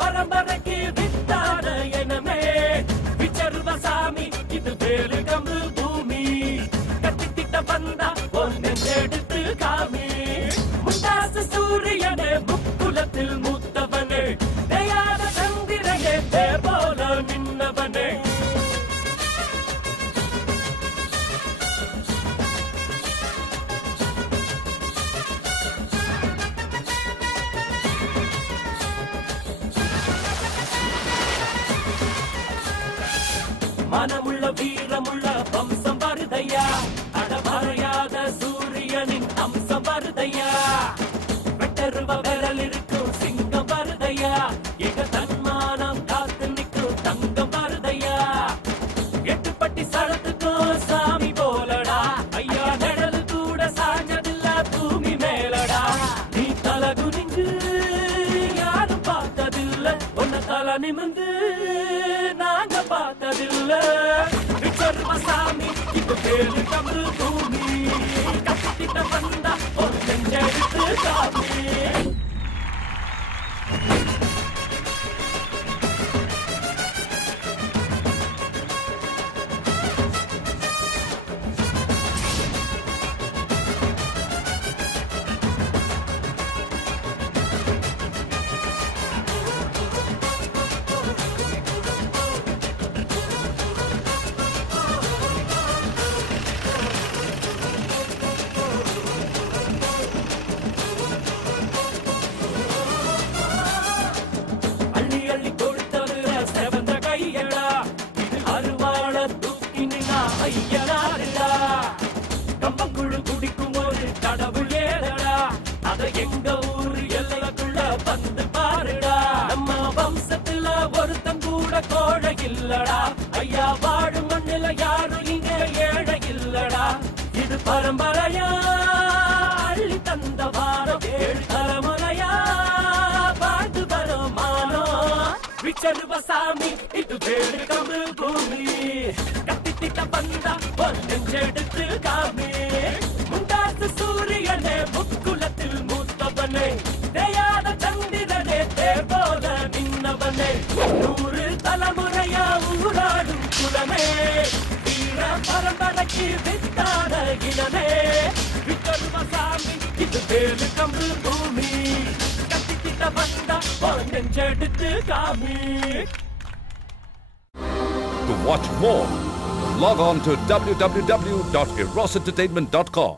பரம்பரைக்கு வித்தான எனமே விச்சருவசாமி இது வேலு கம்பு பூமி கத்திக்கிட்ட வந்தா ஒன்னெடுத்து காமி முண்டாசு சூரியனே முக்குலத்தில் மூத்தவனே தயாத சந்திரனே போல நின்னவனே மனமுள்ள வீரமுள்ள வம்சம் வருதையா அடமறையாத சூரியனின் அம்சம் வருதையா வெட்டருவ விரல் இருக்கும் சிங்கம் வருதையா எங்க தன்மானம் காத்து நிற்கும் தங்கம் வருதையா எட்டுப்பட்டி சடத்துக்கும் சாமி போலடா ஐயா நிழல் கூட சாஞ்சதில்ல பூமி மேலடா நீ தலை குனிஞ்சு யாரும் பார்த்ததில்ல உன்ன தலை நிமிந்து நாங்க பார்த்ததில்ல விச்சருவசாமி இது வேலு கம்பு பூமி கத்திக்கிட்ட வந்தா ஒரு நெஞ்செடுத்து காமி கம்பங்குழு குடிக்கும் ஒரு கடவுள் ஏறடா அத எங்க ஊரு எல்லைக்குள்ள வந்து பாருடா நம்ம வம்சத்துல ஒருத்தன் கூட கோழை இல்லடா ஐயா வாழும் மண்ணில யாரும் இங்க ஏழை இல்லடா இது பரம்பரையா அள்ளி தந்த வாரம் 7 தலைமுறையா வாழ்ந்து வரும் மானம் விச்சருவசாமி இது வேலு கம்பு பூமி கத்திக்கிட்ட வந்தா நெஞ்செடுத்து காமி முண்டாசு சூரியனே முக்குலத்தில் மூத்தவனே தேயாத சந்திரனே போல நின்னவனே 100 தலைமுறையா ஊராடும் குலமே வீர பரம்பரைக்கு வித்தான இளமே விச்சருவசாமி இது வேலு கம்பு பூமி கத்திக்கிட்ட வந்தா நெஞ்செடுத்து காமி. To watch more, log on to www.erosentertainment.com.